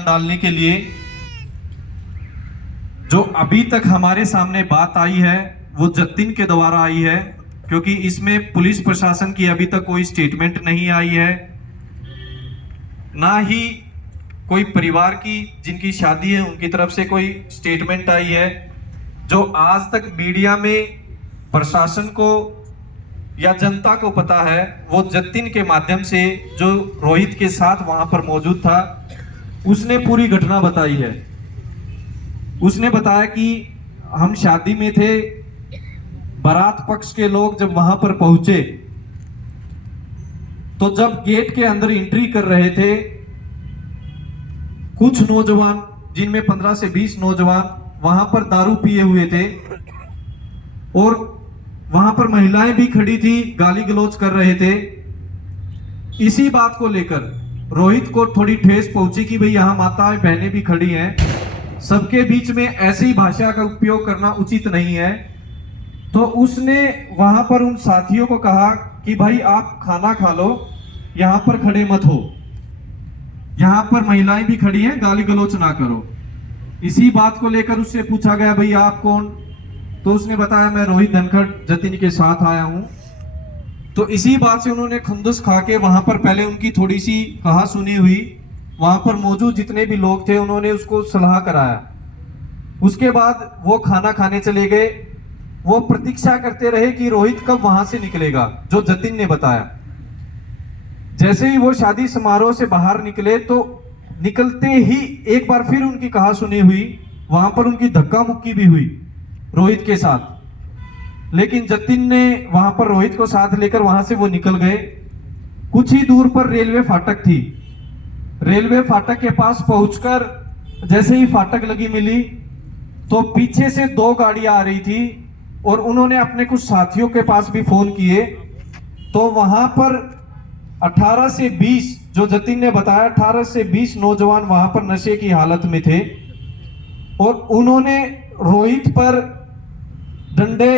डालने के लिए जो अभी तक हमारे सामने बात आई है वो जतिन के द्वारा आई है, क्योंकि इसमें पुलिस प्रशासन की अभी तक कोई स्टेटमेंट नहीं आई है, ना ही कोई परिवार की जिनकी शादी है उनकी तरफ से कोई स्टेटमेंट आई है। जो आज तक मीडिया में प्रशासन को या जनता को पता है वो जतिन के माध्यम से, जो रोहित के साथ वहां पर मौजूद था, उसने पूरी घटना बताई है। उसने बताया कि हम शादी में थे, बारात पक्ष के लोग जब वहां पर पहुंचे तो जब गेट के अंदर एंट्री कर रहे थे, कुछ नौजवान जिनमें 15 से 20 नौजवान वहां पर दारू पिए हुए थे और वहां पर महिलाएं भी खड़ी थी, गाली गलौज कर रहे थे। इसी बात को लेकर रोहित को थोड़ी ठेस पहुंची कि भाई यहां माताएं बहनें भी खड़ी हैं, सबके बीच में ऐसी भाषा का उपयोग करना उचित नहीं है। तो उसने वहां पर उन साथियों को कहा कि भाई आप खाना खा लो, यहां पर खड़े मत हो, यहां पर महिलाएं भी खड़ी हैं, गाली गलौज ना करो। इसी बात को लेकर उससे पूछा गया भाई आप कौन, तो उसने बताया मैं रोहित धनखड़ जतिन के साथ आया हूं। तो इसी बात से उन्होंने खुंदस खा के वहां पर पहले उनकी थोड़ी सी कहा सुनी हुई, वहां पर मौजूद जितने भी लोग थे उन्होंने उसको सलाह कराया। उसके बाद वो खाना खाने चले गए। वो प्रतीक्षा करते रहे कि रोहित कब वहां से निकलेगा, जो जतिन ने बताया। जैसे ही वो शादी समारोह से बाहर निकले तो निकलते ही एक बार फिर उनकी कहा सुनी हुई, वहां पर उनकी धक्का मुक्की भी हुई रोहित के साथ। लेकिन जतिन ने वहां पर रोहित को साथ लेकर वहां से वो निकल गए। कुछ ही दूर पर रेलवे फाटक थी। रेलवे फाटक के पास पहुंचकर जैसे ही फाटक लगी मिली तो पीछे से 2 गाड़ियां आ रही थी और उन्होंने अपने कुछ साथियों के पास भी फोन किए। तो वहां पर 18 से 20, जो जतिन ने बताया 18 से 20 नौजवान वहां पर नशे की हालत में थे और उन्होंने रोहित पर डंडे,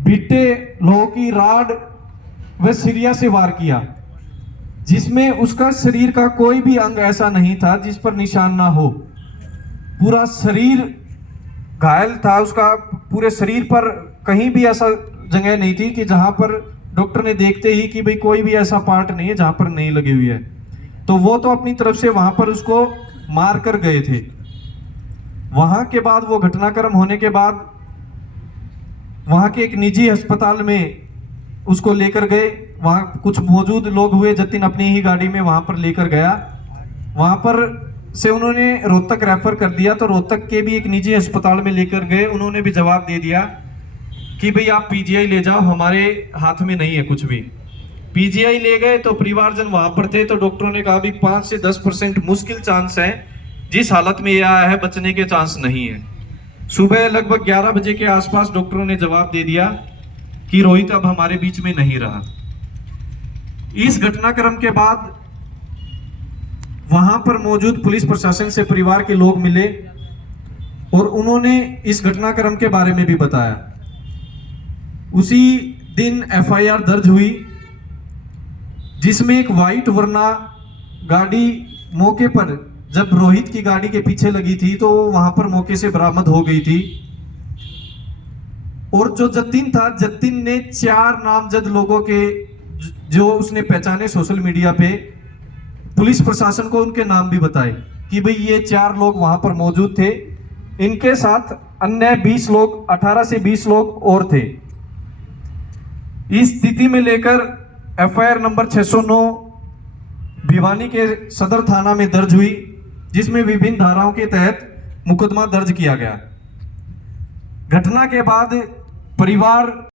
बीटे, लोहे की राड व सिरिया से वार किया, जिसमें उसका शरीर का कोई भी अंग ऐसा नहीं था जिस पर निशान ना हो। पूरा शरीर घायल था, उसका पूरे शरीर पर कहीं भी ऐसा जगह नहीं थी कि जहां पर डॉक्टर ने देखते ही कि भाई कोई भी ऐसा पार्ट नहीं है जहां पर नहीं लगी हुई है। तो वो तो अपनी तरफ से वहां पर उसको मार कर गए थे। वहां के बाद वो घटनाक्रम होने के बाद वहां के एक निजी अस्पताल में उसको लेकर गए। वहां कुछ मौजूद लोग हुए, जतिन अपनी ही गाड़ी में वहां पर लेकर गया। वहां पर से उन्होंने रोहतक रेफर कर दिया। तो रोहतक के भी एक निजी अस्पताल में लेकर गए। उन्होंने भी जवाब दे दिया कि भाई आप पीजीआई ले जाओ, हमारे हाथ में नहीं है कुछ भी। पीजीआई ले गए तो परिवारजन वहां पर थे। तो डॉक्टरों ने कहा भी 5 से 10% मुश्किल चांस है, जिस हालत में यह आया है बचने के चांस नहीं है। सुबह लगभग 11 बजे के आसपास डॉक्टरों ने जवाब दे दिया कि रोहित अब हमारे बीच में नहीं रहा। इस घटनाक्रम के बाद वहां पर मौजूद पुलिस प्रशासन से परिवार के लोग मिले और उन्होंने इस घटनाक्रम के बारे में भी बताया। उसी दिन एफआईआर दर्ज हुई, जिसमें एक वाइट वर्ना गाड़ी मौके पर, जब रोहित की गाड़ी के पीछे लगी थी तो वहां पर मौके से बरामद हो गई थी। और जो जतिन था, जतिन ने 4 नामजद लोगों के जो उसने पहचाने सोशल मीडिया पे, पुलिस प्रशासन को उनके नाम भी बताए कि भाई ये 4 लोग वहां पर मौजूद थे। इनके साथ अन्य 20 लोग, 18 से 20 लोग और थे। इस स्थिति में लेकर एफआईआर नंबर 609 भिवानी के सदर थाना में दर्ज हुई, जिसमें विभिन्न धाराओं के तहत मुकदमा दर्ज किया गया। घटना के बाद परिवार